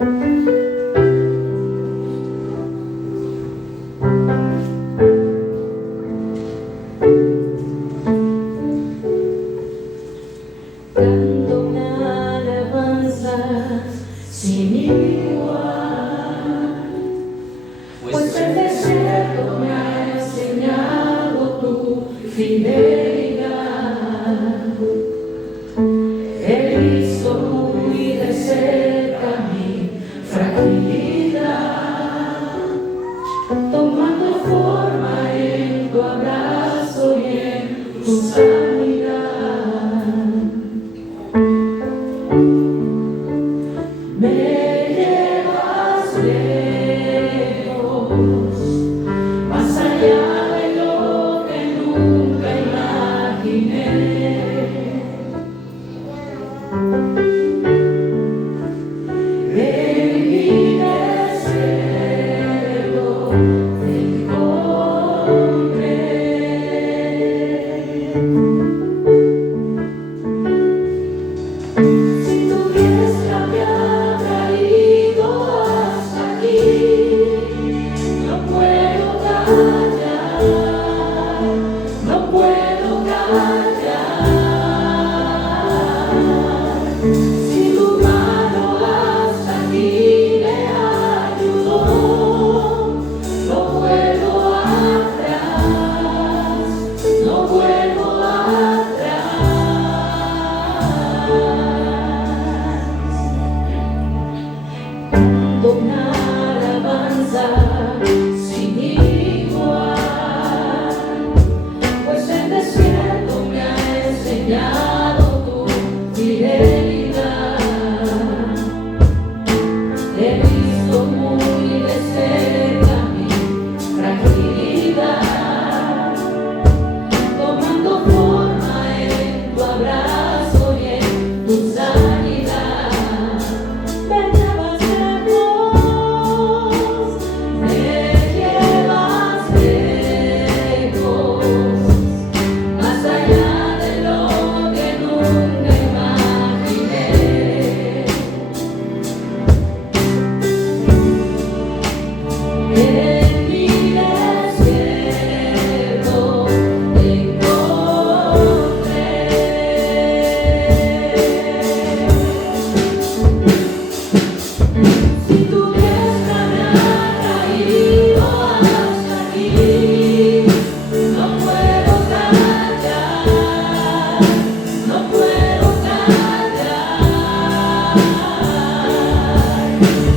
Canto una alabanza sin igual, pues el desierto me ha enseñado tu fidelidad. He visto muy de cerca mi fragilidad, tomando forma en tu abrazo y en tu sanidad. Me llevas lejos, más allá de lo que nunca imaginé. En mi desierto te encontré. Si tu diestra me ha traído hasta aquí, no puedo callar, no puedo callar. Si tu mano hasta aquí me ayudó, no vuelvo atrás, no vuelvo atrás. Canto una alabanza sin igual, pues el desierto me ha enseñado tu fidelidad. He visto muy de cerca mi fragilidad, tomando forma en tu abrazo y en tu sanidad. Me llevas lejos, más allá de lo que nunca imaginé. En mi desierto te encontré. Si tu diestra me ha traído hasta aquí, no puedo callar, no puedo callar.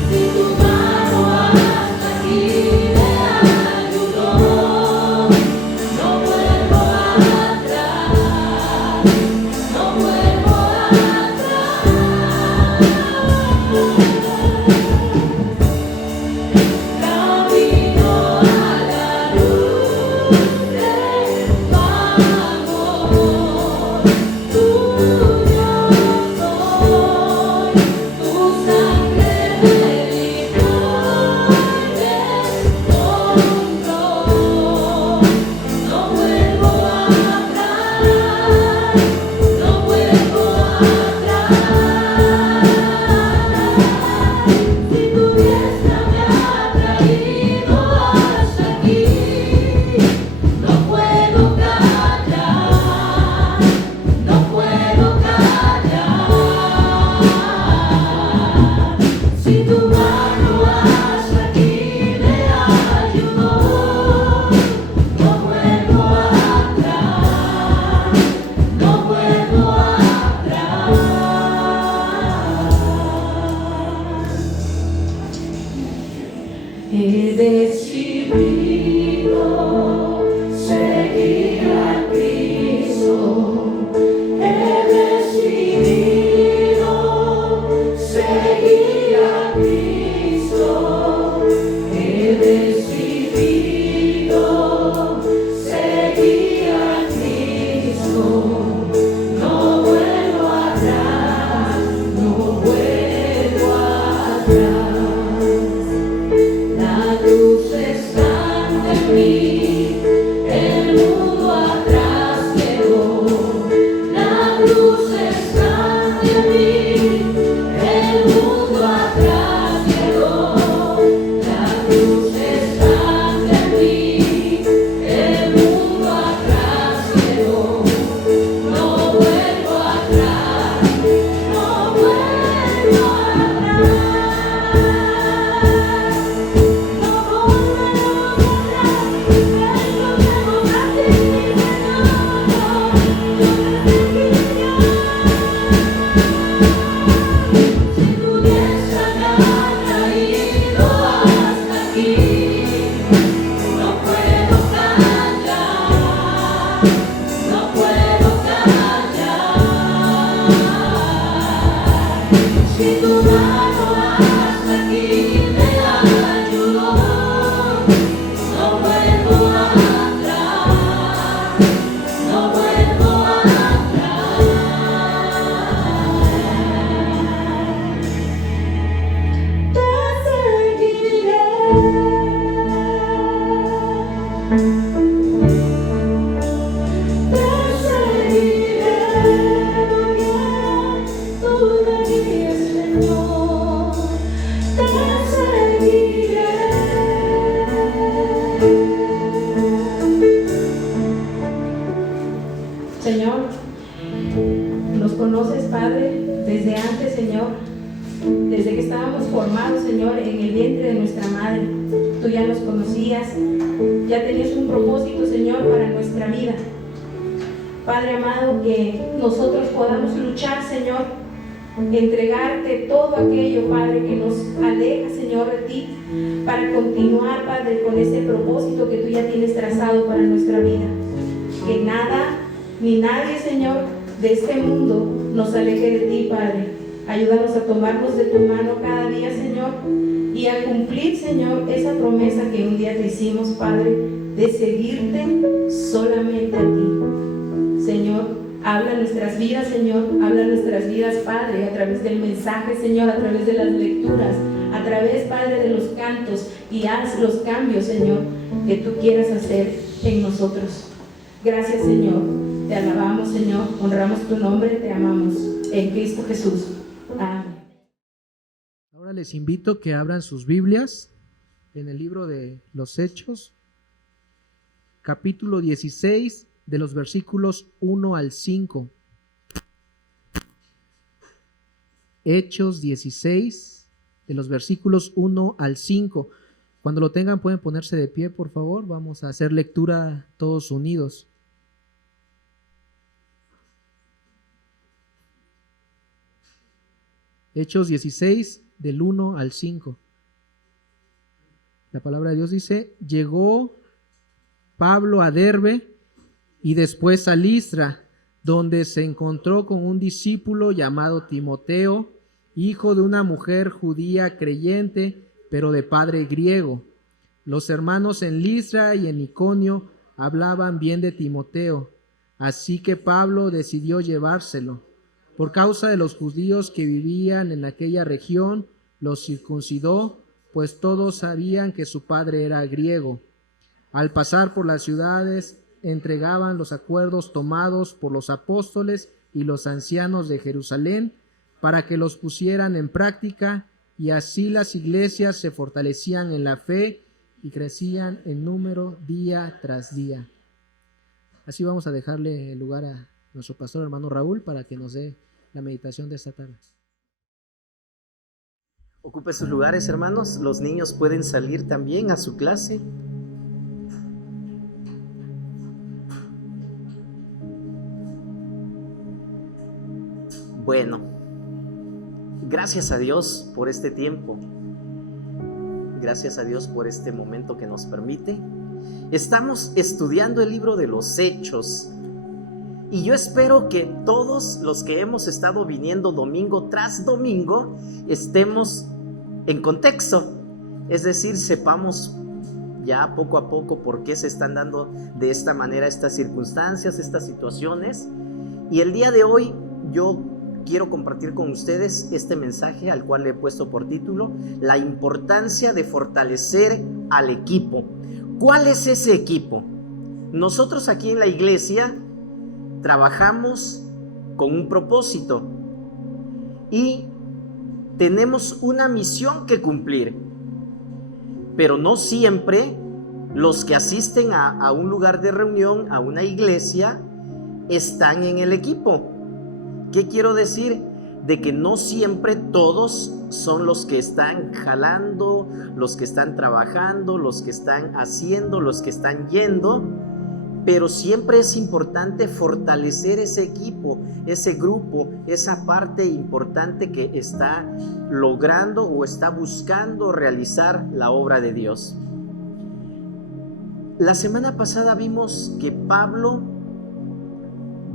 Si tu mano hasta aquí me ayudó, no vuelvo atrás, no vuelvo atrás. Camino a la luz del amor, tuyo soy, tu sangre me limpió y me compró. No vuelvo atrás, no vuelvo atrás. Si tu diestra me ha traído hasta aquí, no puedo callar, no puedo callar. Si tu mano hasta aquí me ayudó, no vuelvo atrás, no vuelvo atrás. He decidido seguir a Cristo. He decidido seguir a Cristo. He decidido seguir a Cristo. No vuelvo atrás, no vuelvo atrás. La luz Desde que estábamos formados, Señor, en el vientre de nuestra madre, tú ya nos conocías, ya tenías un propósito, Señor, para nuestra vida. Padre amado, que nosotros podamos luchar, Señor, entregarte todo aquello, Padre, que nos aleja, Señor, de ti, para continuar, Padre, con ese propósito que tú ya tienes trazado para nuestra vida. Que nada ni nadie, Señor, de este mundo nos aleje de ti, Padre. Ayúdanos a tomarnos de tu mano cada día, Señor, y a cumplir, Señor, esa promesa que un día te hicimos, Padre, de seguirte solamente a ti. Señor, habla nuestras vidas, Señor, habla nuestras vidas, Padre, a través del mensaje, Señor, a través de las lecturas, a través, Padre, de los cantos, y haz los cambios, Señor, que tú quieras hacer en nosotros. Gracias, Señor, te alabamos, Señor, honramos tu nombre, te amamos, en Cristo Jesús. Amén. Ahora les invito a que abran sus Biblias en el libro de los Hechos, capítulo 16, de los versículos 1 al 5. Hechos 16, de los versículos 1 al 5. Cuando lo tengan pueden ponerse de pie, por favor. Vamos a hacer lectura todos unidos. Hechos 16, del 1 al 5. La palabra de Dios dice: llegó Pablo a Derbe y después a Listra, donde se encontró con un discípulo llamado Timoteo, hijo de una mujer judía creyente, pero de padre griego. Los hermanos en Listra y en Iconio hablaban bien de Timoteo, así que Pablo decidió llevárselo. Por causa de los judíos que vivían en aquella región, los circuncidó, pues todos sabían que su padre era griego. Al pasar por las ciudades, entregaban los acuerdos tomados por los apóstoles y los ancianos de Jerusalén para que los pusieran en práctica, y así las iglesias se fortalecían en la fe y crecían en número día tras día. Así vamos a dejarle lugar a nuestro pastor hermano Raúl para que nos dé la meditación de esta tarde. Ocupe sus lugares, hermanos. Los niños pueden salir también a su clase. Bueno, gracias a Dios por este tiempo. Gracias a Dios por este momento que nos permite. Estamos estudiando el libro de los Hechos. Y yo espero que todos los que hemos estado viniendo domingo tras domingo estemos en contexto. Es decir, sepamos ya poco a poco por qué se están dando de esta manera estas circunstancias, estas situaciones. Y el día de hoy yo quiero compartir con ustedes este mensaje al cual le he puesto por título: la importancia de fortalecer al equipo. ¿Cuál es ese equipo? Nosotros aquí en la iglesia trabajamos con un propósito y tenemos una misión que cumplir, pero no siempre los que asisten a un lugar de reunión, a una iglesia, están en el equipo. ¿Qué quiero decir? De que no siempre todos son los que están jalando, los que están trabajando, los que están haciendo, los que están yendo, pero siempre es importante fortalecer ese equipo, ese grupo, esa parte importante que está logrando o está buscando realizar la obra de Dios. La semana pasada vimos que Pablo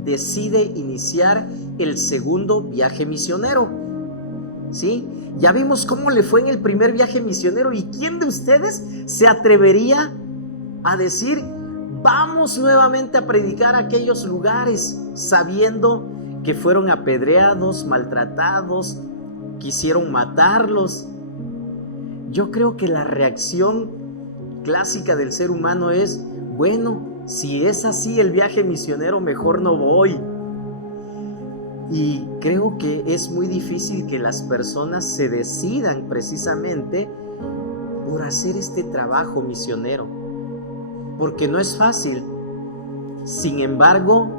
decide iniciar el segundo viaje misionero, ¿sí? Ya vimos cómo le fue en el primer viaje misionero, y ¿quién de ustedes se atrevería a decir: vamos nuevamente a predicar a aquellos lugares, sabiendo que fueron apedreados, maltratados, quisieron matarlos? Yo creo que la reacción clásica del ser humano es: bueno, si es así el viaje misionero, mejor no voy. Y creo que es muy difícil que las personas se decidan precisamente por hacer este trabajo misionero, porque no es fácil. Sin embargo,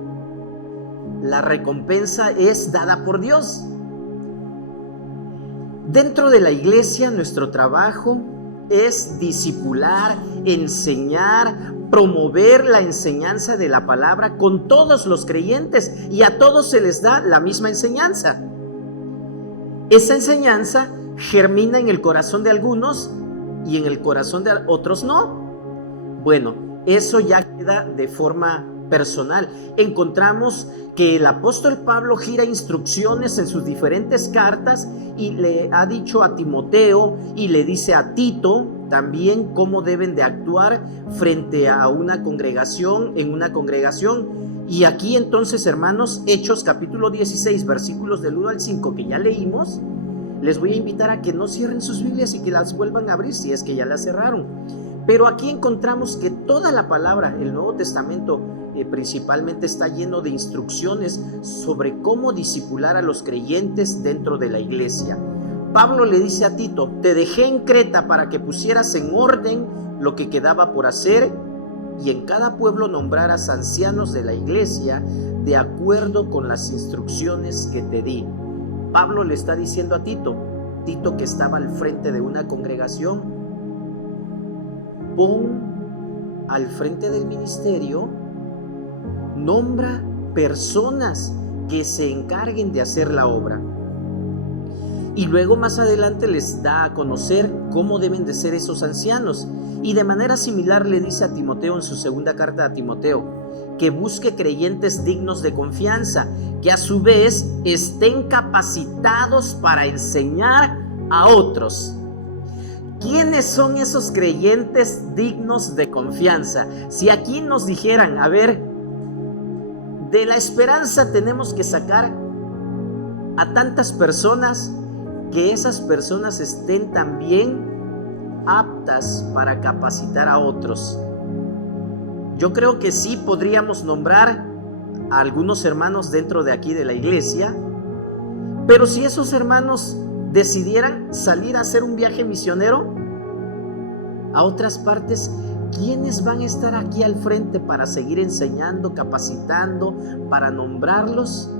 la recompensa es dada por Dios. Dentro de la iglesia, nuestro trabajo es discipular, enseñar, promover la enseñanza de la palabra con todos los creyentes, y a todos se les da la misma enseñanza. Esa enseñanza germina en el corazón de algunos y en el corazón de otros no. Bueno, eso ya queda de forma personal. Encontramos que el apóstol Pablo gira instrucciones en sus diferentes cartas y le ha dicho a Timoteo y le dice a Tito también cómo deben de actuar frente a una congregación, en una congregación. Y aquí entonces, hermanos, Hechos capítulo 16, versículos del 1 al 5 que ya leímos, les voy a invitar a que no cierren sus Biblias y que las vuelvan a abrir si es que ya las cerraron. Pero aquí encontramos que toda la palabra, el Nuevo Testamento principalmente, está lleno de instrucciones sobre cómo discipular a los creyentes dentro de la iglesia. Pablo le dice a Tito: te dejé en Creta para que pusieras en orden lo que quedaba por hacer, y en cada pueblo nombraras ancianos de la iglesia de acuerdo con las instrucciones que te di. Pablo le está diciendo a Tito que estaba al frente de una congregación: pon al frente del ministerio, nombra personas que se encarguen de hacer la obra. Y luego más adelante les da a conocer cómo deben de ser esos ancianos. Y de manera similar le dice a Timoteo en su segunda carta a Timoteo que busque creyentes dignos de confianza, que a su vez estén capacitados para enseñar a otros. ¿Quiénes son esos creyentes dignos de confianza? Si aquí nos dijeran, a ver, de la esperanza tenemos que sacar a tantas personas, que esas personas estén también aptas para capacitar a otros. Yo creo que sí podríamos nombrar a algunos hermanos dentro de aquí de la iglesia, pero si esos hermanos decidieran salir a hacer un viaje misionero a otras partes, ¿quiénes van a estar aquí al frente para seguir enseñando, capacitando, para nombrarlos,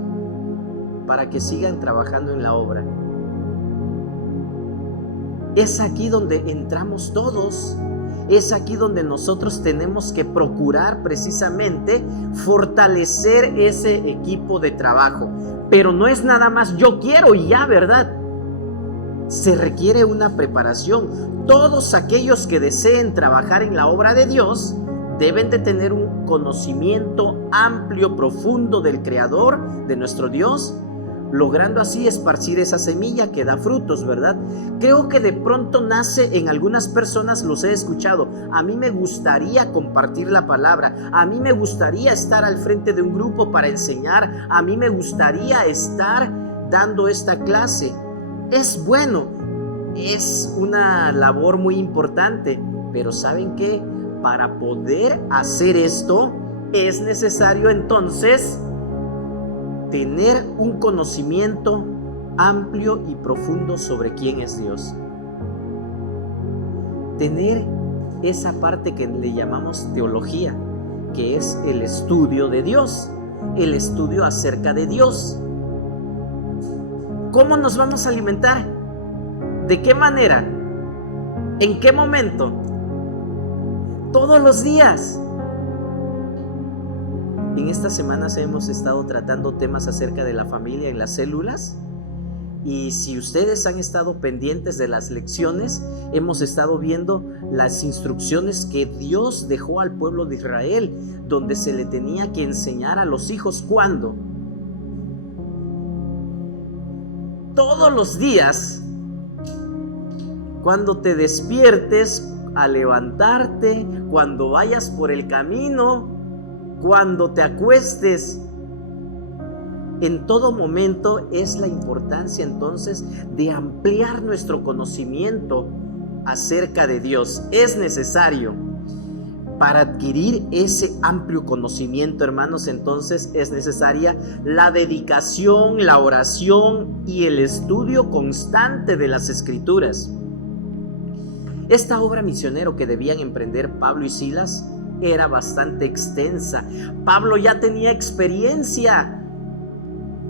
para que sigan trabajando en la obra? Es aquí donde entramos todos. Es aquí donde nosotros tenemos que procurar precisamente fortalecer ese equipo de trabajo. Pero no es nada más yo quiero y ya, ¿verdad? Se requiere una preparación. Todos aquellos que deseen trabajar en la obra de Dios deben de tener un conocimiento amplio, profundo del Creador, de nuestro Dios, logrando así esparcir esa semilla que da frutos, ¿verdad? Creo que de pronto nace en algunas personas, los he escuchado: a mí me gustaría compartir la palabra, a mí me gustaría estar al frente de un grupo para enseñar, a mí me gustaría estar dando esta clase. Es bueno, es una labor muy importante, pero ¿saben qué? Para poder hacer esto es necesario entonces tener un conocimiento amplio y profundo sobre quién es Dios. Tener esa parte que le llamamos teología, que es el estudio de Dios, el estudio acerca de Dios. ¿Cómo nos vamos a alimentar? ¿De qué manera? ¿En qué momento? Todos los días. En estas semanas hemos estado tratando temas acerca de la familia en las células, y si ustedes han estado pendientes de las lecciones, hemos estado viendo las instrucciones que Dios dejó al pueblo de Israel, donde se le tenía que enseñar a los hijos. ¿Cuándo? Todos los días, cuando te despiertes, al levantarte, cuando vayas por el camino, cuando te acuestes, en todo momento. Es la importancia entonces de ampliar nuestro conocimiento acerca de Dios. Es necesario. Para adquirir ese amplio conocimiento, hermanos, entonces es necesaria la dedicación, la oración y el estudio constante de las Escrituras. Esta obra misionero que debían emprender Pablo y Silas era bastante extensa. Pablo ya tenía experiencia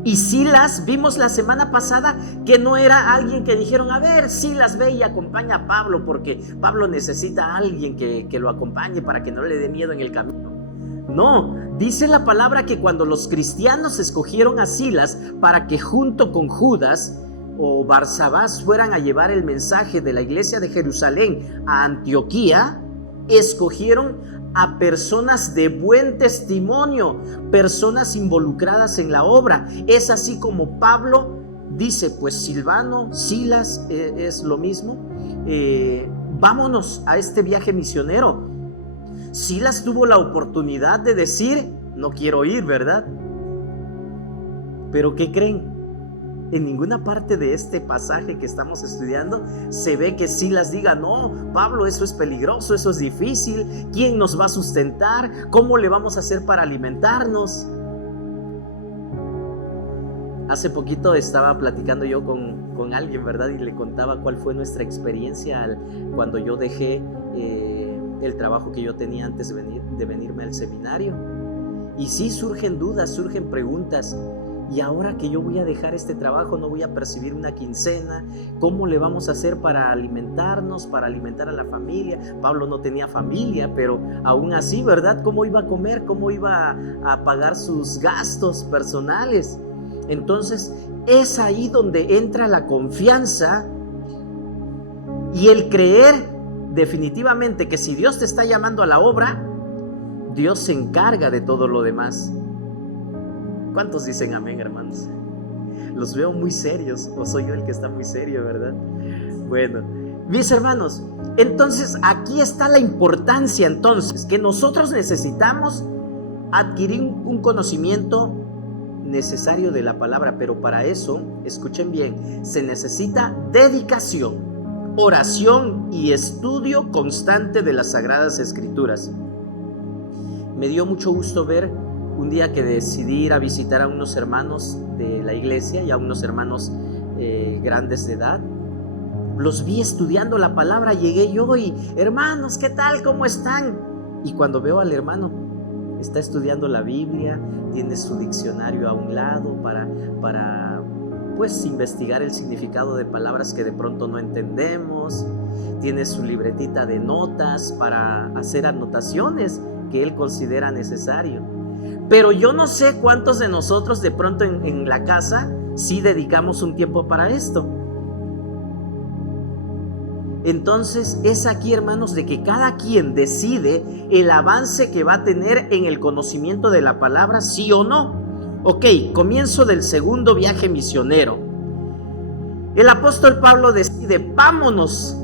Y Silas, vimos la semana pasada que no era alguien que dijeron, a ver, Silas, ve y acompaña a Pablo, porque Pablo necesita a alguien que lo acompañe para que no le dé miedo en el camino. No, dice la palabra que cuando los cristianos escogieron a Silas para que junto con Judas o Barsabás fueran a llevar el mensaje de la iglesia de Jerusalén a Antioquía, escogieron a personas de buen testimonio, personas involucradas en la obra. Es así como Pablo dice, pues Silvano, Silas, es lo mismo, vámonos a este viaje misionero. Silas tuvo la oportunidad de decir, no quiero ir, ¿verdad? Pero ¿qué creen? En ninguna parte de este pasaje que estamos estudiando se ve que Silas diga, no, Pablo, eso es peligroso, eso es difícil, ¿quién nos va a sustentar? ¿Cómo le vamos a hacer para alimentarnos? Hace poquito estaba platicando yo con alguien, ¿verdad? Y le contaba cuál fue nuestra experiencia cuando yo dejé el trabajo que yo tenía antes de venirme al seminario. Y sí, surgen dudas, surgen preguntas. Y ahora que yo voy a dejar este trabajo, no voy a percibir una quincena, ¿cómo le vamos a hacer para alimentarnos, para alimentar a la familia? Pablo no tenía familia, pero aún así, ¿verdad? ¿Cómo iba a comer? ¿Cómo iba a pagar sus gastos personales? Entonces, es ahí donde entra la confianza y el creer definitivamente que si Dios te está llamando a la obra, Dios se encarga de todo lo demás. ¿Cuántos dicen amén, hermanos? Los veo muy serios, o soy yo el que está muy serio, ¿verdad? Bueno, mis hermanos, entonces aquí está la importancia entonces que nosotros necesitamos adquirir un conocimiento necesario de la palabra, pero para eso, escuchen bien, se necesita dedicación, oración y estudio constante de las Sagradas Escrituras. Me dio mucho gusto ver un día que decidí ir a visitar a unos hermanos de la iglesia y a unos hermanos grandes de edad. Los vi estudiando la palabra, llegué yo y, hermanos, ¿qué tal? ¿Cómo están? Y cuando veo al hermano, está estudiando la Biblia, tiene su diccionario a un lado para pues investigar el significado de palabras que de pronto no entendemos, tiene su libretita de notas para hacer anotaciones que él considera necesario. Pero yo no sé cuántos de nosotros de pronto en la casa sí dedicamos un tiempo para esto. Entonces es aquí, hermanos, de que cada quien decide el avance que va a tener en el conocimiento de la palabra, sí o no. Ok, comienzo del segundo viaje misionero. El apóstol Pablo decide, vámonos,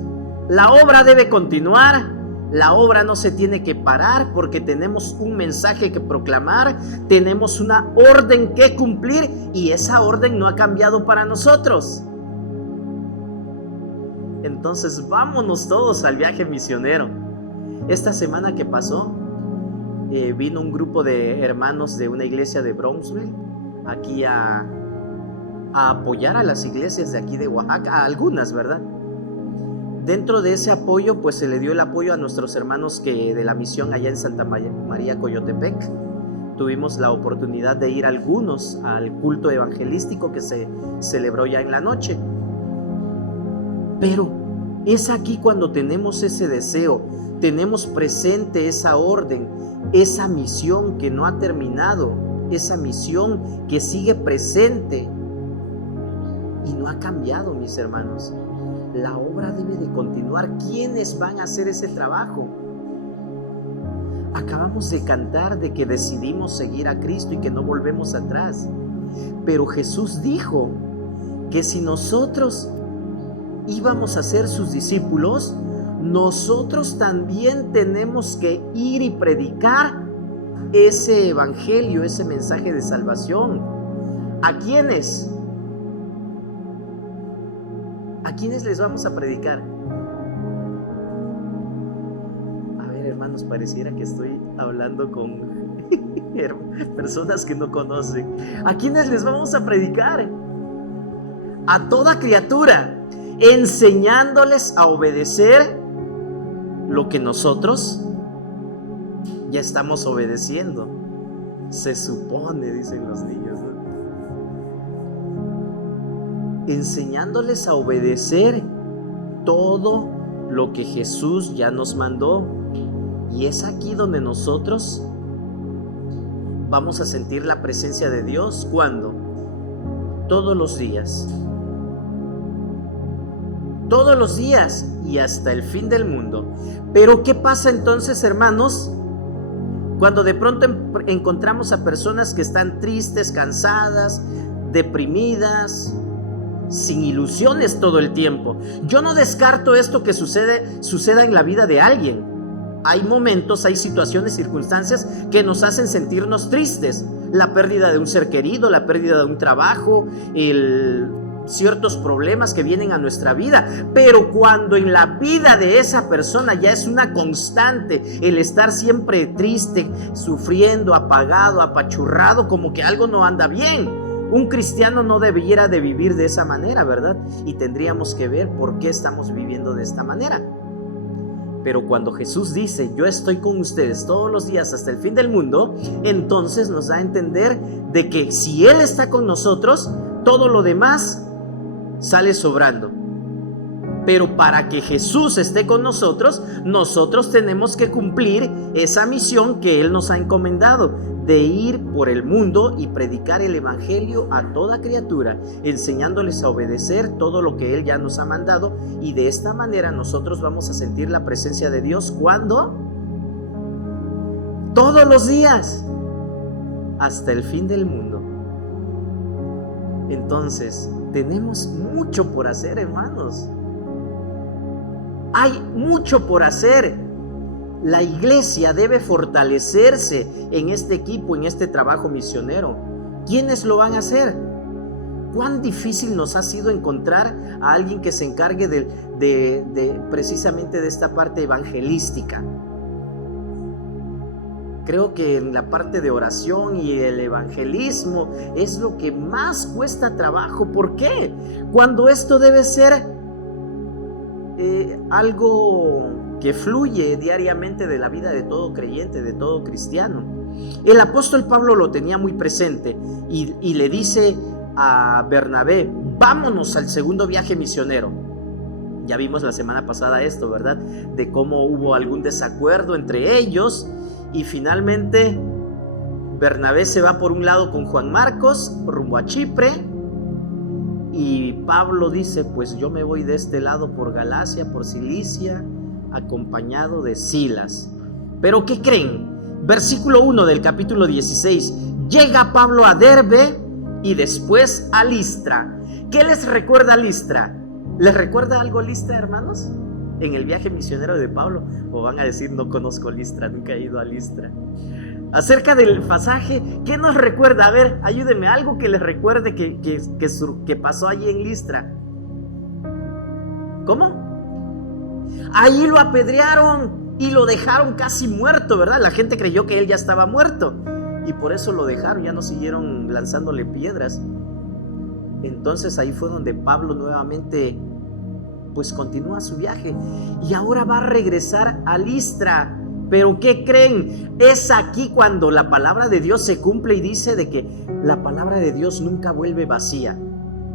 la obra debe continuar. La obra no se tiene que parar porque tenemos un mensaje que proclamar, tenemos una orden que cumplir y esa orden no ha cambiado para nosotros. Entonces vámonos todos al viaje misionero. Esta semana que pasó, vino un grupo de hermanos de una iglesia de Brownsville aquí a apoyar a las iglesias de aquí de Oaxaca, a algunas, ¿verdad? Dentro de ese apoyo, pues se le dio el apoyo a nuestros hermanos de la misión allá en Santa María Coyotepec. Tuvimos la oportunidad de ir algunos al culto evangelístico que se celebró ya en la noche. Pero es aquí cuando tenemos ese deseo, tenemos presente esa orden, esa misión que no ha terminado, esa misión que sigue presente y no ha cambiado, mis hermanos. La obra debe de continuar. ¿Quiénes van a hacer ese trabajo? Acabamos de cantar de que decidimos seguir a Cristo y que no volvemos atrás. Pero Jesús dijo que si nosotros íbamos a ser sus discípulos, nosotros también tenemos que ir y predicar ese evangelio, ese mensaje de salvación. ¿A quiénes? ¿A quiénes les vamos a predicar? A ver, hermanos, pareciera que estoy hablando con personas que no conocen. ¿A quiénes les vamos a predicar? A toda criatura, enseñándoles a obedecer lo que nosotros ya estamos obedeciendo. Se supone, dicen los niños, ¿no? enseñándoles a obedecer todo lo que Jesús ya nos mandó. Y es aquí donde nosotros vamos a sentir la presencia de Dios. ¿Cuándo? Todos los días. Todos los días y hasta el fin del mundo. Pero ¿qué pasa entonces, hermanos, cuando de pronto encontramos a personas que están tristes, cansadas, deprimidas, sin ilusiones todo el tiempo? Yo no descarto esto que suceda en la vida de alguien. Hay momentos, hay situaciones, circunstancias que nos hacen sentirnos tristes. La pérdida de un ser querido, la pérdida de un trabajo, ciertos problemas que vienen a nuestra vida. Pero cuando en la vida de esa persona ya es una constante el estar siempre triste, sufriendo, apagado, apachurrado, como que algo no anda bien. Un cristiano no debiera de vivir de esa manera, ¿verdad? Y tendríamos que ver por qué estamos viviendo de esta manera. Pero cuando Jesús dice, yo estoy con ustedes todos los días hasta el fin del mundo, entonces nos da a entender de que si Él está con nosotros, todo lo demás sale sobrando. Pero para que Jesús esté con nosotros, nosotros tenemos que cumplir esa misión que Él nos ha encomendado, de ir por el mundo y predicar el evangelio a toda criatura, enseñándoles a obedecer todo lo que Él ya nos ha mandado. Y de esta manera nosotros vamos a sentir la presencia de Dios. ¿Cuándo? Todos los días, hasta el fin del mundo. Entonces, tenemos mucho por hacer, hermanos. Hay mucho por hacer. La iglesia debe fortalecerse en este equipo, en este trabajo misionero. ¿Quiénes lo van a hacer? ¿Cuán difícil nos ha sido encontrar a alguien que se encargue precisamente de esta parte evangelística? Creo que en la parte de oración y el evangelismo es lo que más cuesta trabajo. ¿Por qué? Cuando esto debe ser algo que fluye diariamente de la vida de todo creyente, de todo cristiano. El apóstol Pablo lo tenía muy presente y le dice a Bernabé, vámonos al segundo viaje misionero. Ya vimos la semana pasada esto, ¿verdad? De cómo hubo algún desacuerdo entre ellos y finalmente Bernabé se va por un lado con Juan Marcos rumbo a Chipre. Y Pablo dice, pues yo me voy de este lado por Galacia, por Cilicia, acompañado de Silas. Pero ¿qué creen? Versículo 1 del capítulo 16. Llega Pablo a Derbe y después a Listra. ¿Qué les recuerda a Listra? ¿Les recuerda algo Listra, hermanos? En el viaje misionero de Pablo. O van a decir, no conozco Listra, nunca he ido a Listra. Acerca del pasaje, ¿qué nos recuerda? A ver, ayúdenme, algo que les recuerde que pasó allí en Listra. ¿Cómo? Ahí lo apedrearon y lo dejaron casi muerto, ¿verdad? La gente creyó que él ya estaba muerto y por eso lo dejaron, ya no siguieron lanzándole piedras. Entonces ahí fue donde Pablo nuevamente pues continúa su viaje y ahora va a regresar a Listra. Pero ¿qué creen? Es aquí cuando la palabra de Dios se cumple y dice de que la palabra de Dios nunca vuelve vacía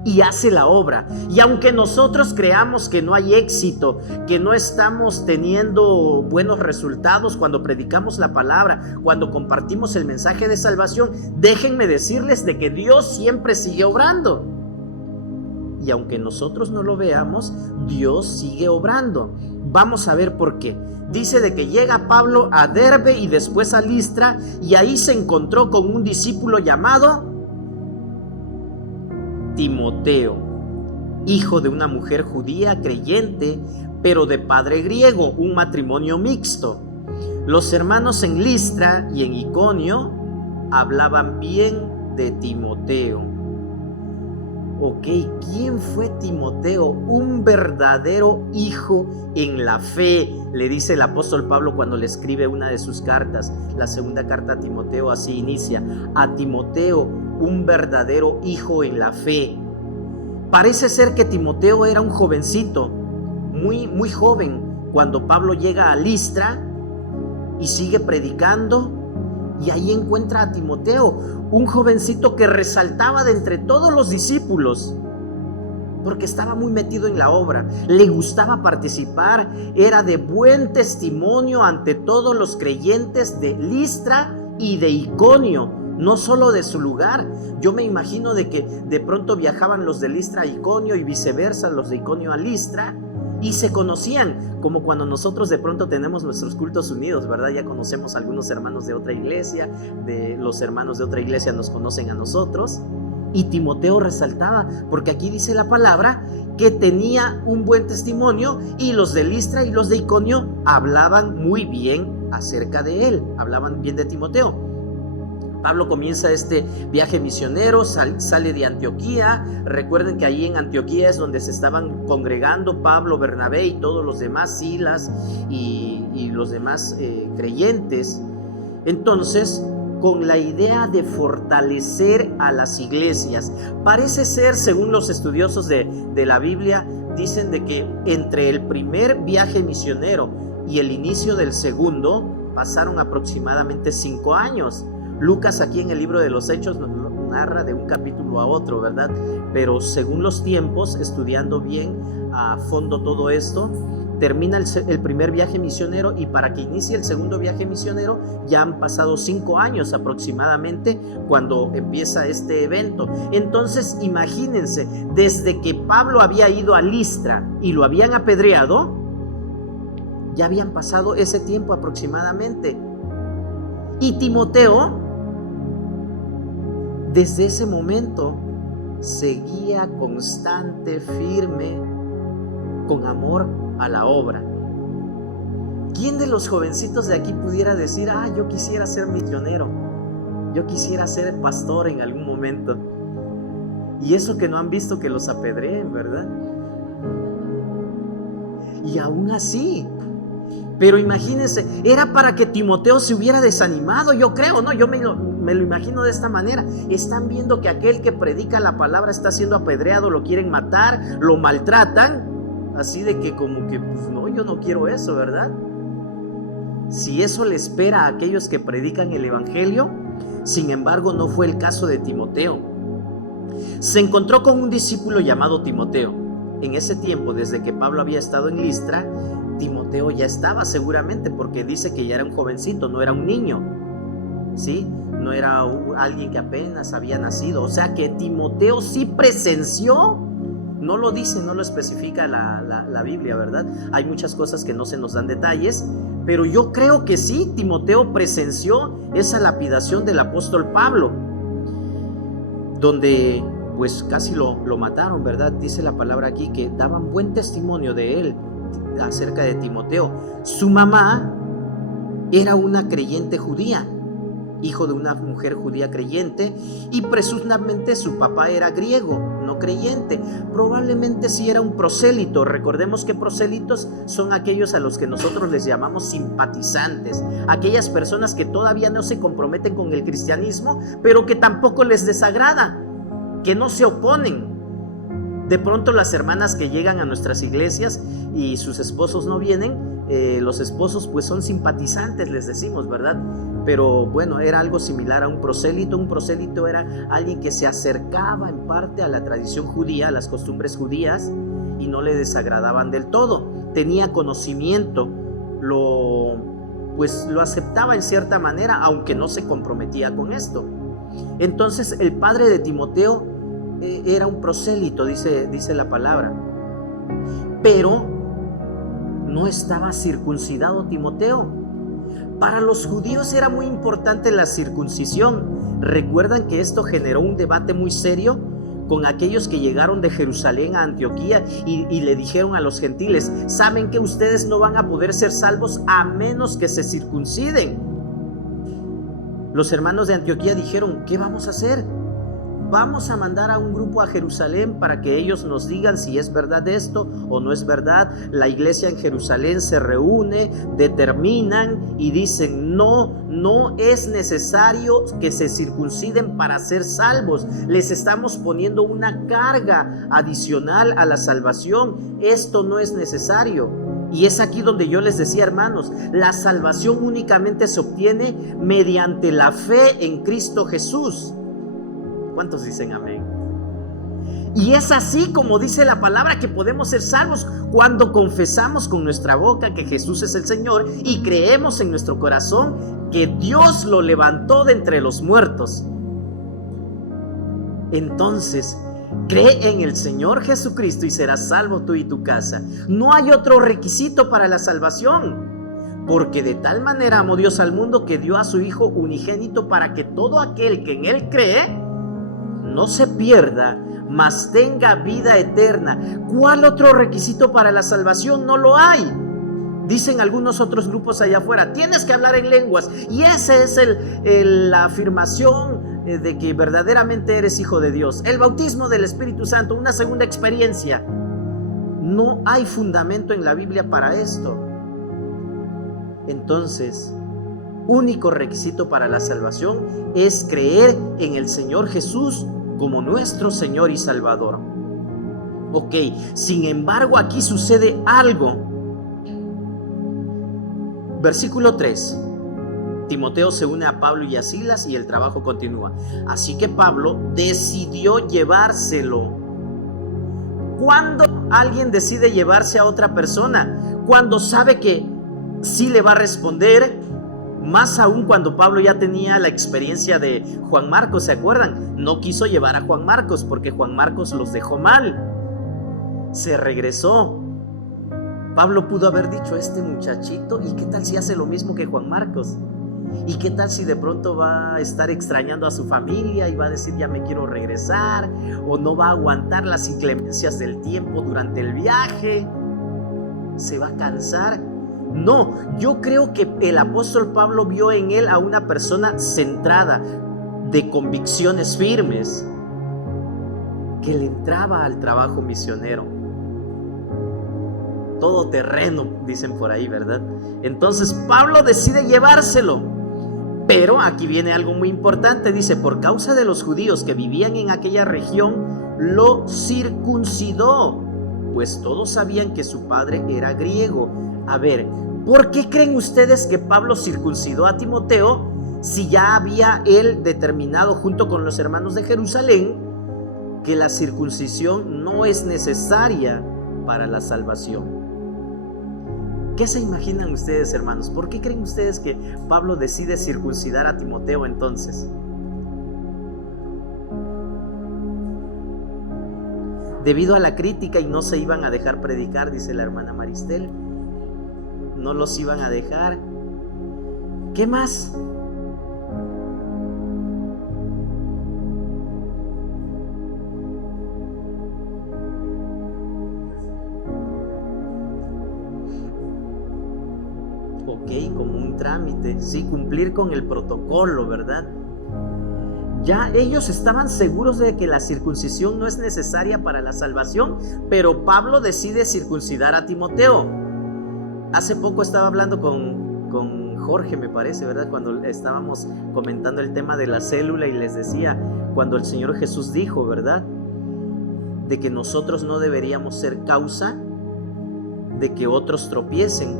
y hace la obra. Y aunque nosotros creamos que no hay éxito, que no estamos teniendo buenos resultados cuando predicamos la palabra, cuando compartimos el mensaje de salvación, déjenme decirles de que Dios siempre sigue obrando. Y aunque nosotros no lo veamos, Dios sigue obrando. Vamos a ver por qué. Dice de que llega Pablo a Derbe y después a Listra y ahí se encontró con un discípulo llamado Timoteo, hijo de una mujer judía creyente, pero de padre griego, un matrimonio mixto. Los hermanos en Listra y en Iconio hablaban bien de Timoteo. Ok, ¿quién fue Timoteo? Un verdadero hijo en la fe, le dice el apóstol Pablo cuando le escribe una de sus cartas. La segunda carta a Timoteo así inicia: a Timoteo, un verdadero hijo en la fe. Parece ser que Timoteo era un jovencito, muy joven, cuando Pablo llega a Listra y sigue predicando. Y ahí encuentra a Timoteo, un jovencito que resaltaba de entre todos los discípulos. porque estaba muy metido en la obra, le gustaba participar, era de buen testimonio ante todos los creyentes de Listra y de Iconio, no solo de su lugar. Yo me imagino de que de pronto viajaban los de Listra a Iconio y viceversa, los de Iconio a Listra, y se conocían, como cuando nosotros de pronto tenemos nuestros cultos unidos, ¿verdad? Ya conocemos a algunos hermanos de otra iglesia, los hermanos de otra iglesia nos conocen a nosotros. Y Timoteo resaltaba, porque aquí dice la palabra, que tenía un buen testimonio, y los de Listra y los de Iconio hablaban muy bien acerca de él, hablaban bien de Timoteo. Pablo comienza este viaje misionero, sale de Antioquía. Recuerden que ahí en Antioquía es donde se estaban congregando Pablo, Bernabé y todos los demás, Silas y los demás creyentes. Entonces, con la idea de fortalecer a las iglesias, parece ser, según los estudiosos de la Biblia, dicen de que entre el primer viaje misionero y el inicio del segundo pasaron aproximadamente 5 años. Lucas aquí en el libro de los Hechos nos narra de un capítulo a otro, ¿verdad? Pero según los tiempos, estudiando bien a fondo todo esto, termina el primer viaje misionero, y para que inicie el segundo viaje misionero ya han pasado 5 años aproximadamente cuando empieza este evento. Entonces imagínense, desde que Pablo había ido a Listra y lo habían apedreado, ya habían pasado ese tiempo aproximadamente. Y Timoteo, desde ese momento, seguía constante, firme, con amor a la obra. ¿Quién de los jovencitos de aquí pudiera decir, yo quisiera ser misionero, yo quisiera ser pastor en algún momento? Y eso que no han visto que los apedreen, ¿verdad? Y aún así, pero imagínense, era para que Timoteo se hubiera desanimado, yo creo, ¿no? Yo me lo imagino de esta manera. Están viendo que aquel que predica la palabra está siendo apedreado, lo quieren matar, lo maltratan, así de que como que, pues no, yo no quiero eso, ¿verdad? Si eso le espera a aquellos que predican el evangelio, sin embargo, no fue el caso de Timoteo. Se encontró con un discípulo llamado Timoteo. En ese tiempo, desde que Pablo había estado en Listra, Timoteo ya estaba seguramente, porque dice que ya era un jovencito, no era un niño, ¿sí? No era alguien que apenas había nacido. O sea que Timoteo sí presenció, no lo dice, no lo especifica la Biblia, ¿verdad? Hay muchas cosas que no se nos dan detalles, pero yo creo que sí, Timoteo presenció esa lapidación del apóstol Pablo, donde pues casi lo mataron, ¿verdad? Dice la palabra aquí que daban buen testimonio de él, acerca de Timoteo. Su mamá era una creyente judía, hijo de una mujer judía creyente, y presuntamente su papá era griego, no creyente. Probablemente sí era un prosélito. Recordemos que prosélitos son aquellos a los que nosotros les llamamos simpatizantes, aquellas personas que todavía no se comprometen con el cristianismo, pero que tampoco les desagrada, que no se oponen. De pronto las hermanas que llegan a nuestras iglesias y sus esposos no vienen, los esposos pues son simpatizantes, les decimos, ¿verdad? Pero bueno, era algo similar a un prosélito. Un prosélito era alguien que se acercaba en parte a la tradición judía, a las costumbres judías, y no le desagradaban del todo. Tenía conocimiento, lo aceptaba en cierta manera, aunque no se comprometía con esto. Entonces el padre de Timoteo era un prosélito, dice la palabra, pero no estaba circuncidado Timoteo. Para los judíos era muy importante la circuncisión. Recuerdan que esto generó un debate muy serio con aquellos que llegaron de Jerusalén a Antioquía y le dijeron a los gentiles: saben que ustedes no van a poder ser salvos a menos que se circunciden. Los hermanos de Antioquía dijeron: ¿qué vamos a hacer? Vamos a mandar a un grupo a Jerusalén para que ellos nos digan si es verdad esto o no es verdad. La iglesia en Jerusalén se reúne, determinan y dicen: no es necesario que se circunciden para ser salvos. Les estamos poniendo una carga adicional a la salvación. Esto no es necesario. Y es aquí donde yo les decía, hermanos, la salvación únicamente se obtiene mediante la fe en Cristo Jesús. ¿Cuántos dicen amén? Y es así como dice la palabra que podemos ser salvos cuando confesamos con nuestra boca que Jesús es el Señor y creemos en nuestro corazón que Dios lo levantó de entre los muertos. Entonces, cree en el Señor Jesucristo y serás salvo tú y tu casa. No hay otro requisito para la salvación. Porque de tal manera amó Dios al mundo que dio a su Hijo unigénito para que todo aquel que en Él cree no se pierda, mas tenga vida eterna. ¿Cuál otro requisito para la salvación? No lo hay. Dicen algunos otros grupos allá afuera, tienes que hablar en lenguas. Y esa es la afirmación de que verdaderamente eres hijo de Dios. El bautismo del Espíritu Santo, una segunda experiencia. No hay fundamento en la Biblia para esto. Entonces, único requisito para la salvación es creer en el Señor Jesús como nuestro Señor y Salvador. Ok, sin embargo, aquí sucede algo. Versículo 3. Timoteo se une a Pablo y a Silas y el trabajo continúa. Así que Pablo decidió llevárselo. ¿Cuándo alguien decide llevarse a otra persona? Cuando sabe que sí le va a responder, más aún cuando Pablo ya tenía la experiencia de Juan Marcos, ¿se acuerdan? No quiso llevar a Juan Marcos porque Juan Marcos los dejó mal. Se regresó. Pablo pudo haber dicho, este muchachito, ¿y qué tal si hace lo mismo que Juan Marcos? ¿Y qué tal si de pronto va a estar extrañando a su familia y va a decir, ya me quiero regresar? ¿O no va a aguantar las inclemencias del tiempo durante el viaje? ¿Se va a cansar? No, yo creo que el apóstol Pablo vio en él a una persona centrada, de convicciones firmes, que le entraba al trabajo misionero. Todo terreno, dicen por ahí, ¿verdad? Entonces Pablo decide llevárselo. Pero aquí viene algo muy importante, dice, por causa de los judíos que vivían en aquella región, lo circuncidó, pues todos sabían que su padre era griego. A ver, ¿por qué creen ustedes que Pablo circuncidó a Timoteo si ya había él determinado junto con los hermanos de Jerusalén que la circuncisión no es necesaria para la salvación? ¿Qué se imaginan ustedes, hermanos? ¿Por qué creen ustedes que Pablo decide circuncidar a Timoteo entonces? Debido a la crítica y no se iban a dejar predicar, dice la hermana Maristel. No los iban a dejar. ¿Qué más? Ok, como un trámite, sí, cumplir con el protocolo, ¿verdad? Ya ellos estaban seguros de que la circuncisión no es necesaria para la salvación, pero Pablo decide circuncidar a Timoteo. Hace poco estaba hablando con Jorge, me parece, ¿verdad? Cuando estábamos comentando el tema de la célula y les decía, cuando el Señor Jesús dijo, ¿verdad? De que nosotros no deberíamos ser causa de que otros tropiecen.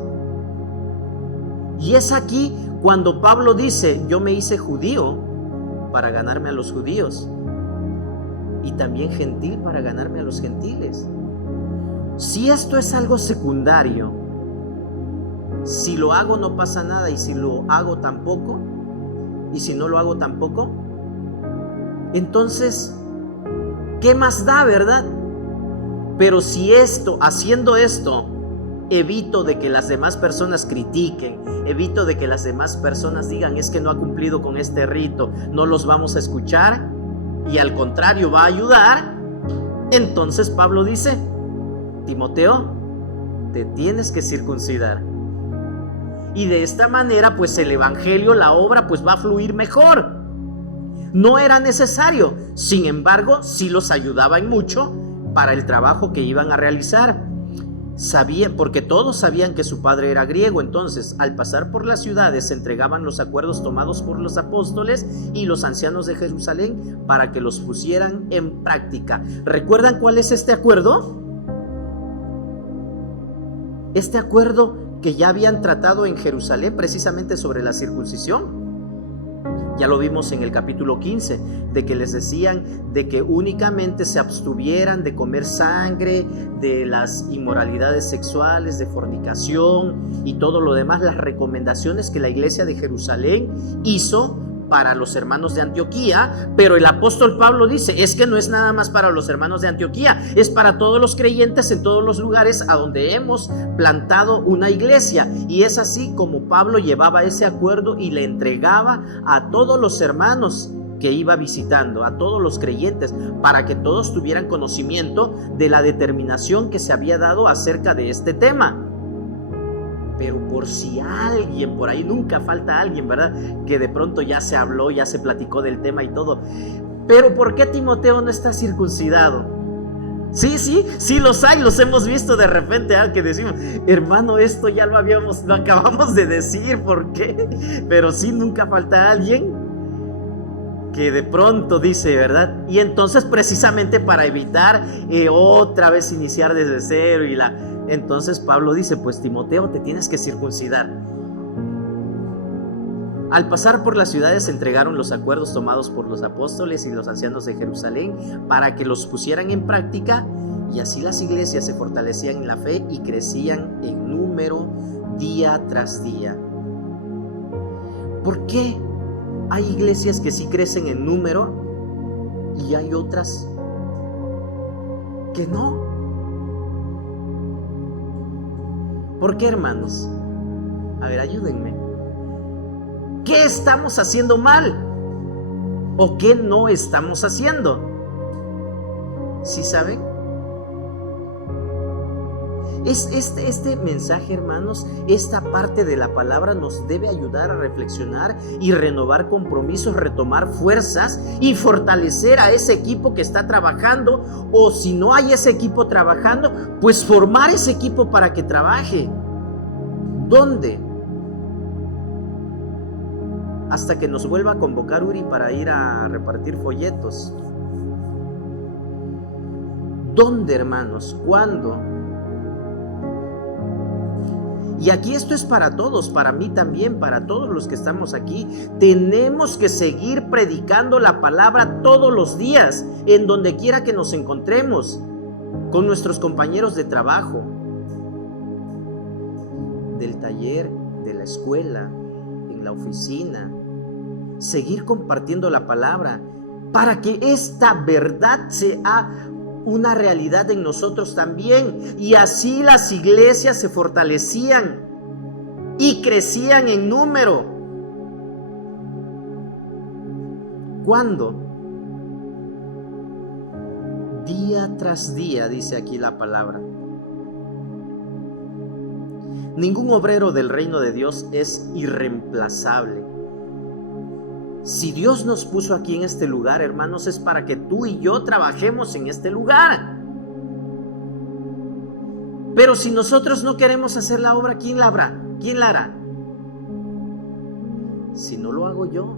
Y es aquí cuando Pablo dice, yo me hice judío para ganarme a los judíos y también gentil para ganarme a los gentiles. Si esto es algo secundario, si lo hago no pasa nada, y si lo hago tampoco, y si no lo hago tampoco, entonces ¿qué más da, verdad? Pero si haciendo esto, evito de que las demás personas critiquen, evito de que las demás personas digan, es que no ha cumplido con este rito, no los vamos a escuchar, y al contrario va a ayudar, entonces Pablo dice, Timoteo, te tienes que circuncidar. Y de esta manera pues el evangelio, la obra pues va a fluir mejor. No era necesario, sin embargo sí los ayudaba en mucho para el trabajo que iban a realizar. Porque todos sabían que su padre era griego. Entonces al pasar por las ciudades se entregaban los acuerdos tomados por los apóstoles y los ancianos de Jerusalén para que los pusieran en práctica. ¿Recuerdan cuál es este acuerdo? Este acuerdo que ya habían tratado en Jerusalén precisamente sobre la circuncisión. Ya lo vimos en el capítulo 15, de que les decían de que únicamente se abstuvieran de comer sangre, de las inmoralidades sexuales, de fornicación y todo lo demás, las recomendaciones que la iglesia de Jerusalén hizo para los hermanos de Antioquía. Pero el apóstol Pablo dice, es que no es nada más para los hermanos de Antioquía, es para todos los creyentes en todos los lugares a donde hemos plantado una iglesia. Y es así como Pablo llevaba ese acuerdo y le entregaba a todos los hermanos que iba visitando, a todos los creyentes, para que todos tuvieran conocimiento de la determinación que se había dado acerca de este tema. Pero por si alguien, por ahí nunca falta alguien, ¿verdad?, que de pronto ya se habló, ya se platicó del tema y todo. Pero ¿por qué Timoteo no está circuncidado? Sí, los hay, los hemos visto de repente, que decimos, hermano, esto ya lo acabamos de decir, ¿por qué? Pero sí, nunca falta alguien que de pronto dice, ¿verdad? Y entonces, precisamente para evitar otra vez iniciar desde cero entonces Pablo dice, pues Timoteo, te tienes que circuncidar. Al pasar por las ciudades se entregaron los acuerdos tomados por los apóstoles y los ancianos de Jerusalén para que los pusieran en práctica, y así las iglesias se fortalecían en la fe y crecían en número día tras día. ¿Por qué hay iglesias que sí crecen en número y hay otras que no? ¿Por qué, hermanos? A ver, ayúdenme. ¿Qué estamos haciendo mal? ¿O qué no estamos haciendo? ¿Sí saben? Este mensaje, hermanos, esta parte de la palabra nos debe ayudar a reflexionar y renovar compromisos, retomar fuerzas y fortalecer a ese equipo que está trabajando, o si no hay ese equipo trabajando, pues formar ese equipo para que trabaje. ¿Dónde? Hasta que nos vuelva a convocar Uri para ir a repartir folletos. ¿Dónde, hermanos? ¿Cuándo? Y aquí esto es para todos, para mí también, para todos los que estamos aquí. Tenemos que seguir predicando la palabra todos los días, en donde quiera que nos encontremos, con nuestros compañeros de trabajo, del taller, de la escuela, en la oficina. Seguir compartiendo la palabra para que esta verdad sea una realidad en nosotros también, y así las iglesias se fortalecían y crecían en número. ¿Cuándo? Día tras día, dice aquí la palabra. Ningún obrero del reino de Dios es irreemplazable. Si Dios nos puso aquí en este lugar, hermanos, es para que tú y yo trabajemos en este lugar. Pero si nosotros no queremos hacer la obra, ¿quién la hará? ¿Quién la hará? Si no lo hago yo,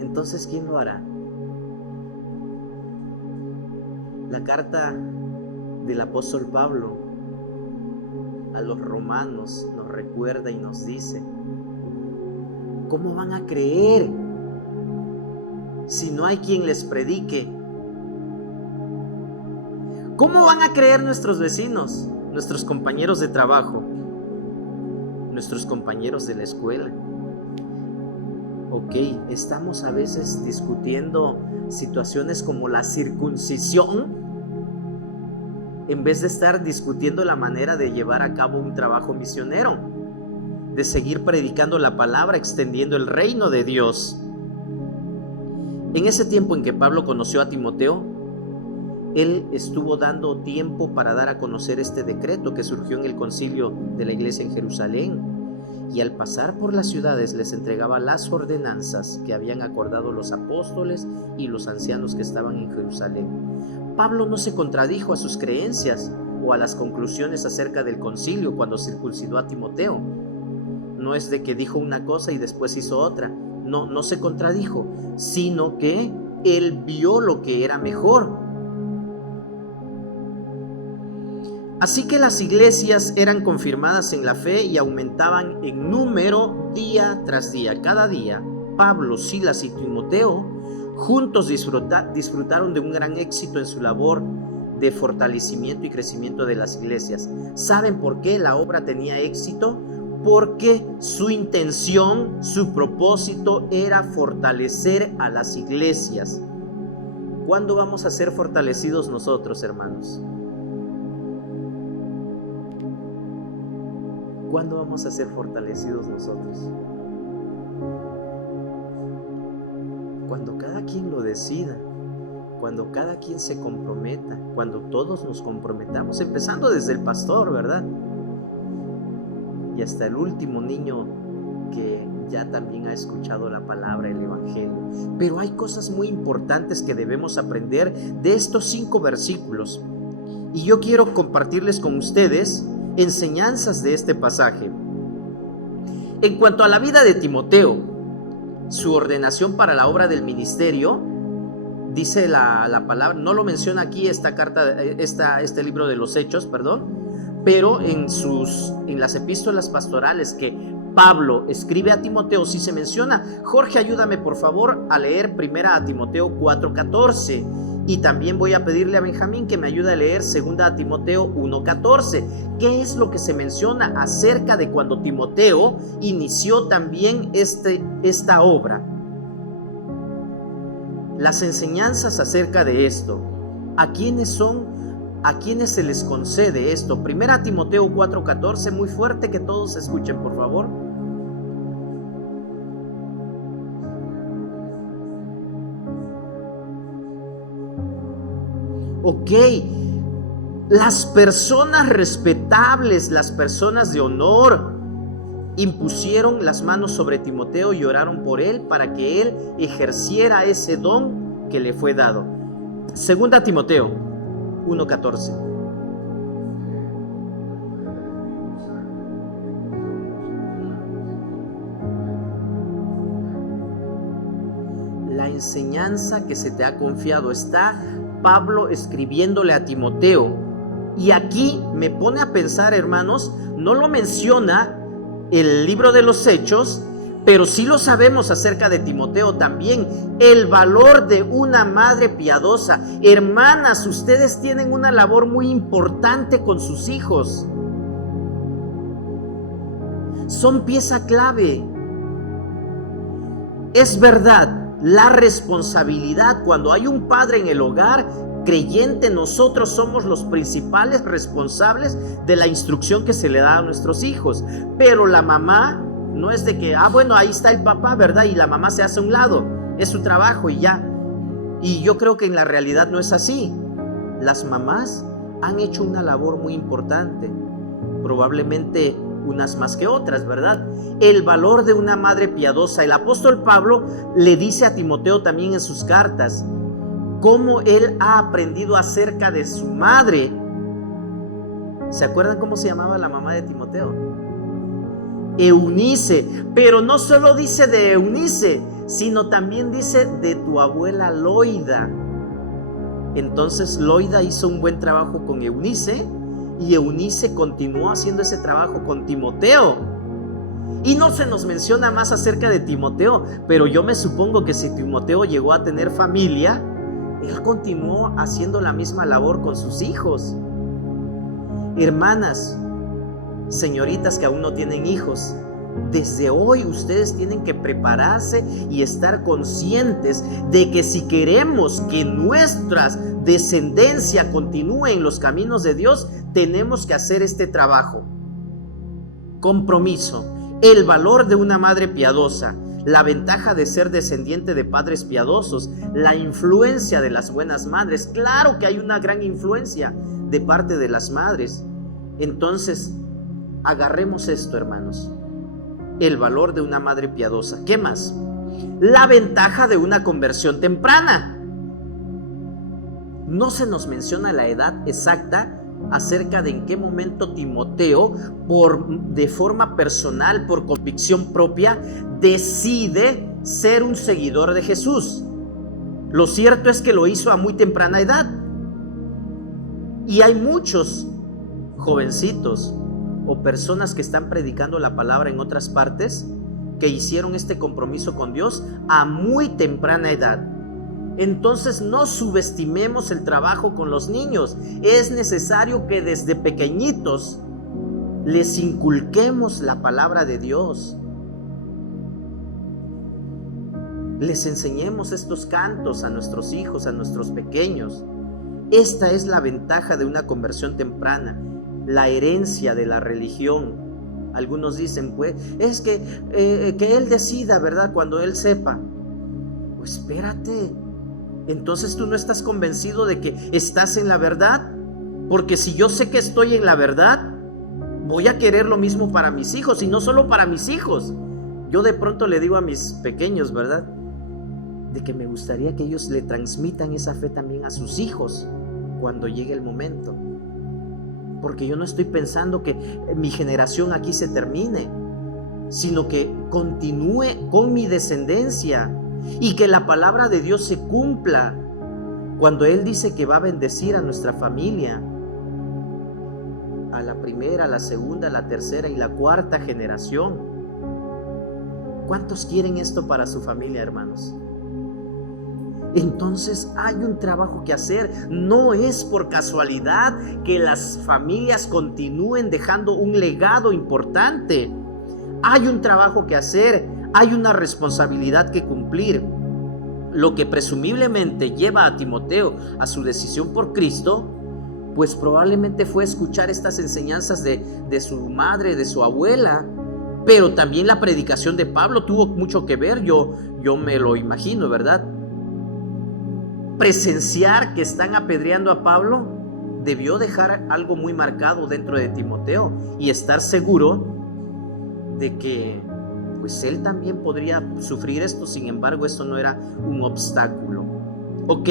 entonces ¿quién lo hará? La carta del apóstol Pablo a los romanos nos recuerda y nos dice, ¿cómo van a creer si no hay quien les predique? ¿Cómo van a creer nuestros vecinos, nuestros compañeros de trabajo, nuestros compañeros de la escuela? Ok, estamos a veces discutiendo situaciones como la circuncisión, en vez de estar discutiendo la manera de llevar a cabo un trabajo misionero, de seguir predicando la palabra, extendiendo el reino de Dios. En ese tiempo en que Pablo conoció a Timoteo, él estuvo dando tiempo para dar a conocer este decreto que surgió en el concilio de la iglesia en Jerusalén, y al pasar por las ciudades les entregaba las ordenanzas que habían acordado los apóstoles y los ancianos que estaban en Jerusalén. Pablo no se contradijo a sus creencias o a las conclusiones acerca del concilio cuando circuncidó a Timoteo. No es de que dijo una cosa y después hizo otra. No se contradijo, sino que él vio lo que era mejor. Así que las iglesias eran confirmadas en la fe y aumentaban en número día tras día. Cada día Pablo, Silas y Timoteo juntos disfrutaron de un gran éxito en su labor de fortalecimiento y crecimiento de las iglesias. ¿Saben por qué la obra tenía éxito? Porque su intención, su propósito era fortalecer a las iglesias. ¿Cuándo vamos a ser fortalecidos nosotros, hermanos? ¿Cuándo vamos a ser fortalecidos nosotros? Cuando cada quien lo decida, cuando cada quien se comprometa, cuando todos nos comprometamos, empezando desde el pastor, ¿verdad? Y hasta el último niño que ya también ha escuchado la palabra, el evangelio. Pero hay cosas muy importantes que debemos aprender de estos 5 versículos. Y yo quiero compartirles con ustedes enseñanzas de este pasaje. En cuanto a la vida de Timoteo, su ordenación para la obra del ministerio, dice la palabra, no lo menciona aquí este libro de los Hechos, pero en las epístolas pastorales que Pablo escribe a Timoteo sí se menciona. Jorge, ayúdame por favor a leer 1 Timoteo 4:14, y también voy a pedirle a Benjamín que me ayude a leer 2 Timoteo 1:14. ¿Qué es lo que se menciona acerca de cuando Timoteo inició también esta obra? Las enseñanzas acerca de esto. ¿A quiénes se les concede esto? 1 Timoteo 4:14, muy fuerte, que todos escuchen, por favor. Ok, las personas respetables, las personas de honor, impusieron las manos sobre Timoteo y oraron por él para que él ejerciera ese don que le fue dado. 2 Timoteo 1:14. La enseñanza que se te ha confiado, está Pablo escribiéndole a Timoteo. Y aquí me pone a pensar, hermanos, no lo menciona el libro de los Hechos, pero sí lo sabemos acerca de Timoteo también, el valor de una madre piadosa. Hermanas, ustedes tienen una labor muy importante con sus hijos. Son pieza clave. Es verdad, la responsabilidad, cuando hay un padre en el hogar creyente, nosotros somos los principales responsables de la instrucción que se le da a nuestros hijos. Pero la mamá no es de que, bueno, ahí está el papá, ¿verdad? Y la mamá se hace a un lado, es su trabajo y ya. Y yo creo que en la realidad no es así. Las mamás han hecho una labor muy importante, probablemente unas más que otras, ¿verdad? El valor de una madre piadosa. El apóstol Pablo le dice a Timoteo también en sus cartas cómo él ha aprendido acerca de su madre. ¿Se acuerdan cómo se llamaba la mamá de Timoteo? Eunice. Pero no solo dice de Eunice, sino también dice de tu abuela Loida. Entonces Loida hizo un buen trabajo con Eunice, y Eunice continuó haciendo ese trabajo con Timoteo. Y no se nos menciona más acerca de Timoteo, pero yo me supongo que si Timoteo llegó a tener familia, él continuó haciendo la misma labor con sus hijos. Hermanas, señoritas que aún no tienen hijos, desde hoy ustedes tienen que prepararse y estar conscientes de que si queremos que nuestra descendencia continúe en los caminos de Dios, tenemos que hacer este trabajo. Compromiso, el valor de una madre piadosa, la ventaja de ser descendiente de padres piadosos, la influencia de las buenas madres. Claro que hay una gran influencia de parte de las madres. Entonces, agarremos esto, hermanos. El valor de una madre piadosa. ¿Qué más? La ventaja de una conversión temprana. No se nos menciona la edad exacta acerca de en qué momento Timoteo, de forma personal, por convicción propia, decide ser un seguidor de Jesús. Lo cierto es que lo hizo a muy temprana edad. Y hay muchos jovencitos o personas que están predicando la palabra en otras partes que hicieron este compromiso con Dios a muy temprana edad. Entonces no subestimemos el trabajo con los niños. Es necesario que desde pequeñitos les inculquemos la palabra de Dios. Les enseñemos estos cantos a nuestros hijos, a nuestros pequeños. Esta es la ventaja de una conversión temprana, la herencia de la religión. Algunos dicen, pues, es que él decida, ¿verdad? Cuando él sepa. Pues espérate. Entonces tú no estás convencido de que estás en la verdad. Porque si yo sé que estoy en la verdad, voy a querer lo mismo para mis hijos, y no solo para mis hijos. Yo de pronto le digo a mis pequeños, ¿verdad?, de que me gustaría que ellos le transmitan esa fe también a sus hijos cuando llegue el momento. Porque yo no estoy pensando que mi generación aquí se termine, sino que continúe con mi descendencia y que la palabra de Dios se cumpla cuando Él dice que va a bendecir a nuestra familia, a la primera, a la segunda, a la tercera y la cuarta generación. ¿Cuántos quieren esto para su familia, hermanos? Entonces hay un trabajo que hacer. No es por casualidad que las familias continúen dejando un legado importante. Hay un trabajo que hacer, hay una responsabilidad que cumplir. Lo que presumiblemente lleva a Timoteo a su decisión por Cristo, pues probablemente fue escuchar estas enseñanzas de su madre, de su abuela. Pero también la predicación de Pablo tuvo mucho que ver. Yo me lo imagino, ¿verdad? Presenciar que están apedreando a Pablo debió dejar algo muy marcado dentro de Timoteo, y estar seguro de que pues él también podría sufrir esto. Sin embargo, esto no era un obstáculo. Ok,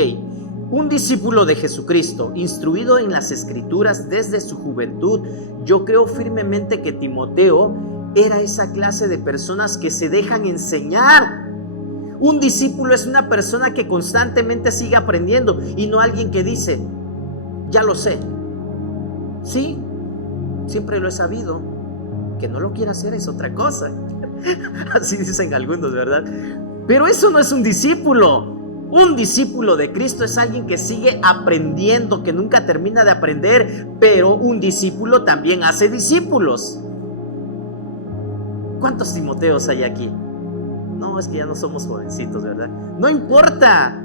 un discípulo de Jesucristo, instruido en las Escrituras desde su juventud. Yo creo firmemente que Timoteo era esa clase de personas que se dejan enseñar. Un discípulo es una persona que constantemente sigue aprendiendo, y no alguien que dice, ya lo sé. Sí, siempre lo he sabido. Que no lo quiera hacer es otra cosa. Así dicen algunos, ¿verdad? Pero eso no es un discípulo. Un discípulo de Cristo es alguien que sigue aprendiendo, que nunca termina de aprender. Pero un discípulo también hace discípulos. ¿Cuántos Timoteos hay aquí? No, es que ya no somos jovencitos, ¿verdad? No importa,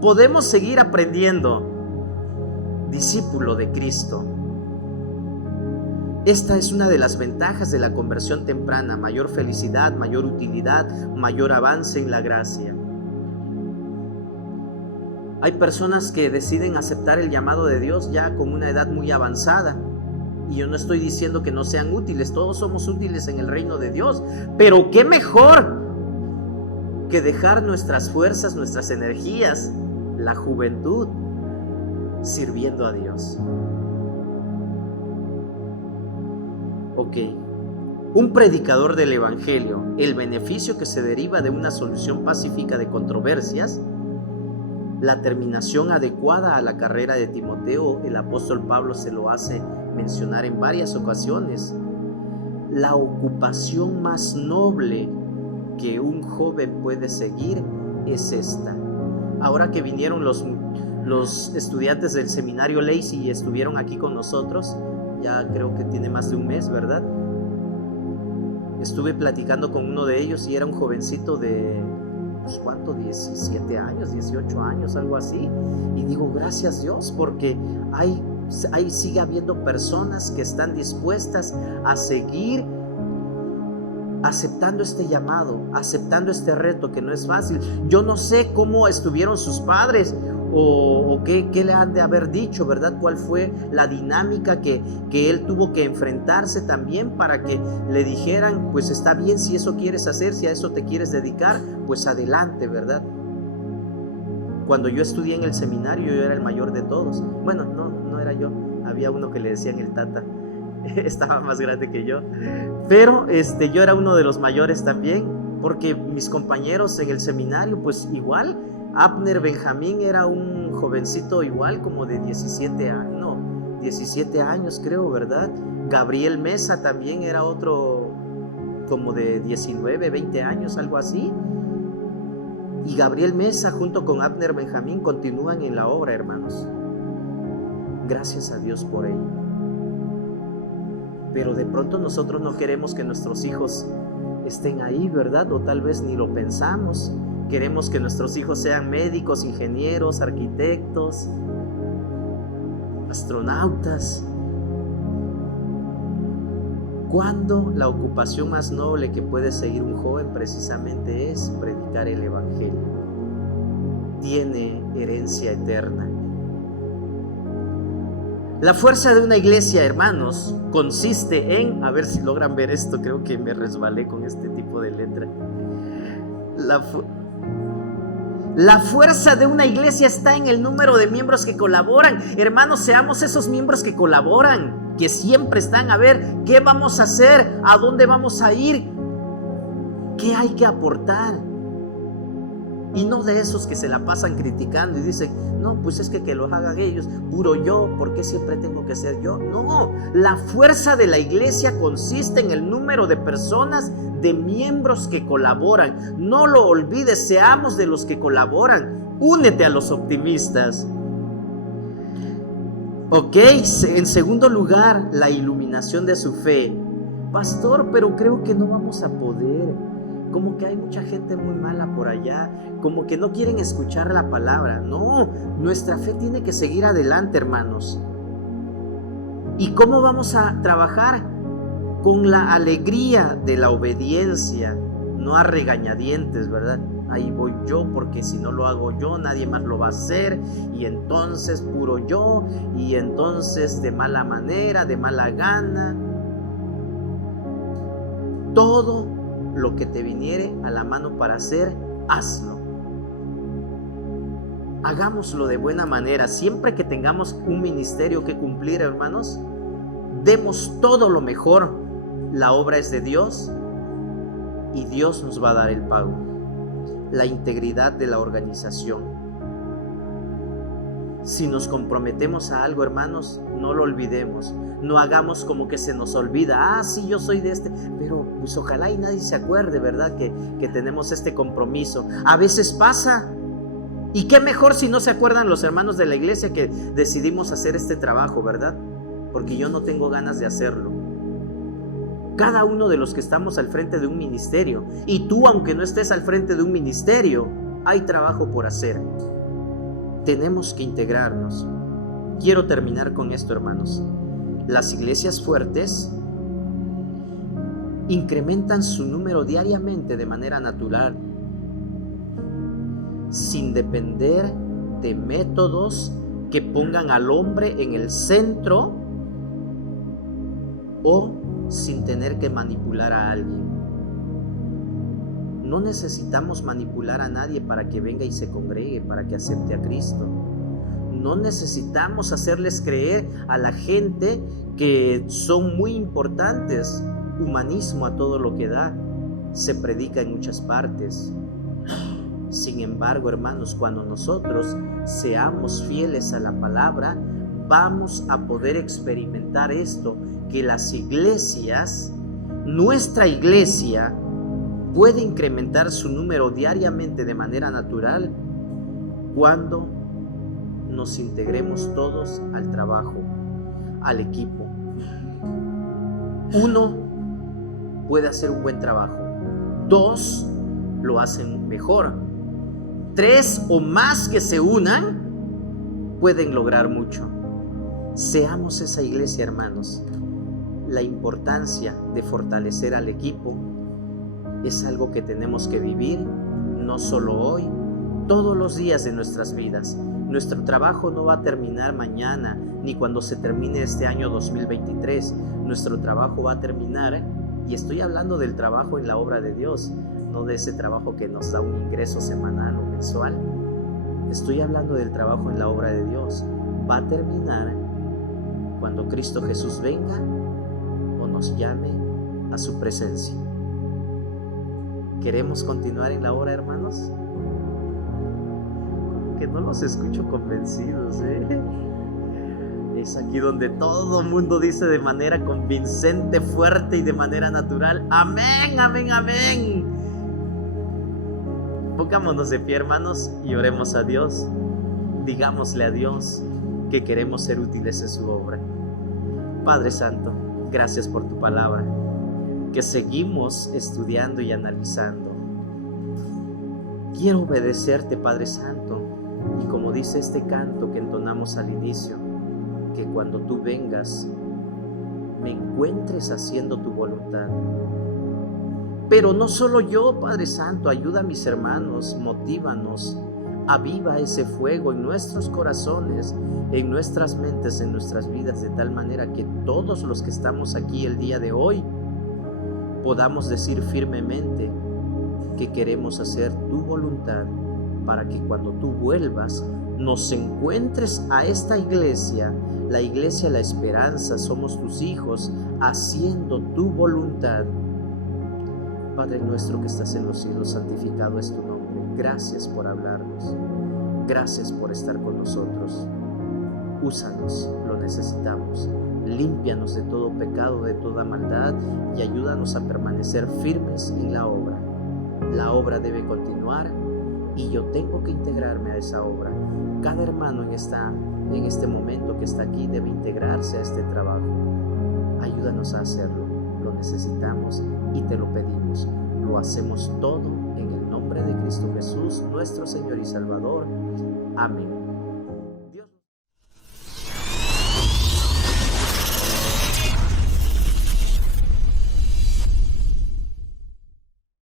podemos seguir aprendiendo. Discípulo de Cristo. Esta es una de las ventajas de la conversión temprana: mayor felicidad, mayor utilidad, mayor avance en la gracia. Hay personas que deciden aceptar el llamado de Dios ya con una edad muy avanzada. Y yo no estoy diciendo que no sean útiles, todos somos útiles en el reino de Dios. Pero qué mejor que dejar nuestras fuerzas, nuestras energías, la juventud, sirviendo a Dios. Ok, un predicador del Evangelio, el beneficio que se deriva de una solución pacífica de controversias, la terminación adecuada a la carrera de Timoteo. El apóstol Pablo se lo hace mencionar en varias ocasiones. La ocupación más noble que un joven puede seguir es esta. Ahora que vinieron los estudiantes del seminario Lacey y estuvieron aquí con nosotros, ya creo que tiene más de un mes, ¿verdad? Estuve platicando con uno de ellos y era un jovencito de, pues, ¿cuánto? 17 años, 18 años, algo así. Y digo, gracias Dios, porque ahí sigue habiendo personas que están dispuestas a seguir aceptando este llamado, aceptando este reto que no es fácil. Yo no sé cómo estuvieron sus padres o qué le han de haber dicho, ¿verdad? ¿Cuál fue la dinámica que él tuvo que enfrentarse también para que le dijeran, pues está bien, si eso quieres hacer, si a eso te quieres dedicar, pues adelante, ¿verdad? Cuando yo estudié en el seminario, yo era el mayor de todos. Bueno, no era yo, había uno que le decían el tata. Estaba más grande que yo, pero yo era uno de los mayores también, porque mis compañeros en el seminario, pues igual, Abner Benjamín era un jovencito igual, como de 17 años creo, ¿verdad? Gabriel Mesa también era otro como de 19, 20 años, algo así. Y Gabriel Mesa junto con Abner Benjamín continúan en la obra, hermanos. Gracias a Dios por ello. Pero de pronto nosotros no queremos que nuestros hijos estén ahí, ¿verdad? O tal vez ni lo pensamos. Queremos que nuestros hijos sean médicos, ingenieros, arquitectos, astronautas. Cuando la ocupación más noble que puede seguir un joven precisamente es predicar el Evangelio. Tiene herencia eterna. La fuerza de una iglesia, hermanos, consiste en, a ver si logran ver esto, creo que me resbalé con este tipo de letra. La fuerza de una iglesia está en el número de miembros que colaboran. Hermanos, seamos esos miembros que colaboran, que siempre están a ver qué vamos a hacer, a dónde vamos a ir, qué hay que aportar. Y no de esos que se la pasan criticando y dicen, no, pues es que los hagan ellos, puro yo, ¿por qué siempre tengo que ser yo? No, la fuerza de la iglesia consiste en el número de personas, de miembros que colaboran. No lo olvides, seamos de los que colaboran. Únete a los optimistas. Ok, en segundo lugar, la iluminación de su fe. Pastor, pero creo que no vamos a poder. Como que hay mucha gente muy mala por allá, como que no quieren escuchar la palabra. No, nuestra fe tiene que seguir adelante, hermanos. ¿Y cómo vamos a trabajar? Con la alegría de la obediencia, no a regañadientes, ¿verdad? Ahí voy yo, porque si no lo hago yo, nadie más lo va a hacer, y entonces puro yo, y entonces de mala manera, de mala gana. Todo lo que te viniere a la mano para hacer, hazlo. Hagámoslo de buena manera. Siempre que tengamos un ministerio que cumplir, hermanos, demos todo lo mejor. La obra es de Dios y Dios nos va a dar el pago. La integridad de la organización. Si nos comprometemos a algo, hermanos, no lo olvidemos. No hagamos como que se nos olvida. Sí, yo soy de este. Pero pues ojalá y nadie se acuerde, ¿verdad? Que tenemos este compromiso. A veces pasa. Y qué mejor si no se acuerdan los hermanos de la iglesia que decidimos hacer este trabajo, ¿verdad? Porque yo no tengo ganas de hacerlo. Cada uno de los que estamos al frente de un ministerio, y tú aunque no estés al frente de un ministerio, hay trabajo por hacer. Tenemos que integrarnos. Quiero terminar con esto, hermanos. Las iglesias fuertes incrementan su número diariamente de manera natural, sin depender de métodos que pongan al hombre en el centro o sin tener que manipular a alguien. No necesitamos manipular a nadie para que venga y se congregue, para que acepte a Cristo. No necesitamos hacerles creer a la gente que son muy importantes. Humanismo a todo lo que da. Se predica en muchas partes. Sin embargo, hermanos, cuando nosotros seamos fieles a la palabra, vamos a poder experimentar esto, que las iglesias, nuestra iglesia, puede incrementar su número diariamente de manera natural cuando nos integremos todos al trabajo, al equipo. Uno puede hacer un buen trabajo, dos lo hacen mejor, tres o más que se unan pueden lograr mucho. Seamos esa iglesia, hermanos. La importancia de fortalecer al equipo es algo que tenemos que vivir, no solo hoy, todos los días de nuestras vidas. Nuestro trabajo no va a terminar mañana, ni cuando se termine este año 2023. Nuestro trabajo va a terminar, y estoy hablando del trabajo en la obra de Dios, no de ese trabajo que nos da un ingreso semanal o mensual. Estoy hablando del trabajo en la obra de Dios. Va a terminar cuando Cristo Jesús venga o nos llame a su presencia. ¿Queremos continuar en la obra, hermanos? Como que no los escucho convencidos, Es aquí donde todo el mundo dice de manera convincente, fuerte y de manera natural: amén, amén, amén. Pongámonos de pie, hermanos, y oremos a Dios. Digámosle a Dios que queremos ser útiles en su obra. Padre Santo, gracias por tu palabra, que seguimos estudiando y analizando. Quiero obedecerte, Padre Santo, y como dice este canto que entonamos al inicio, que cuando tú vengas me encuentres haciendo tu voluntad. Pero no solo yo, Padre Santo, ayuda a mis hermanos, motívanos, aviva ese fuego en nuestros corazones, en nuestras mentes, en nuestras vidas, de tal manera que todos los que estamos aquí el día de hoy podamos decir firmemente que queremos hacer tu voluntad, para que cuando tú vuelvas nos encuentres a esta iglesia, la iglesia La Esperanza, somos tus hijos, haciendo tu voluntad. Padre nuestro que estás en los cielos, santificado es tu nombre. Gracias por hablarnos, gracias por estar con nosotros. Úsanos, lo necesitamos. Límpianos de todo pecado, de toda maldad, y ayúdanos a permanecer firmes en la obra. La obra debe continuar y yo tengo que integrarme a esa obra. Cada hermano en este momento que está aquí debe integrarse a este trabajo. Ayúdanos a hacerlo, lo necesitamos y te lo pedimos. Lo hacemos todo en el nombre de Cristo Jesús, nuestro Señor y Salvador. Amén.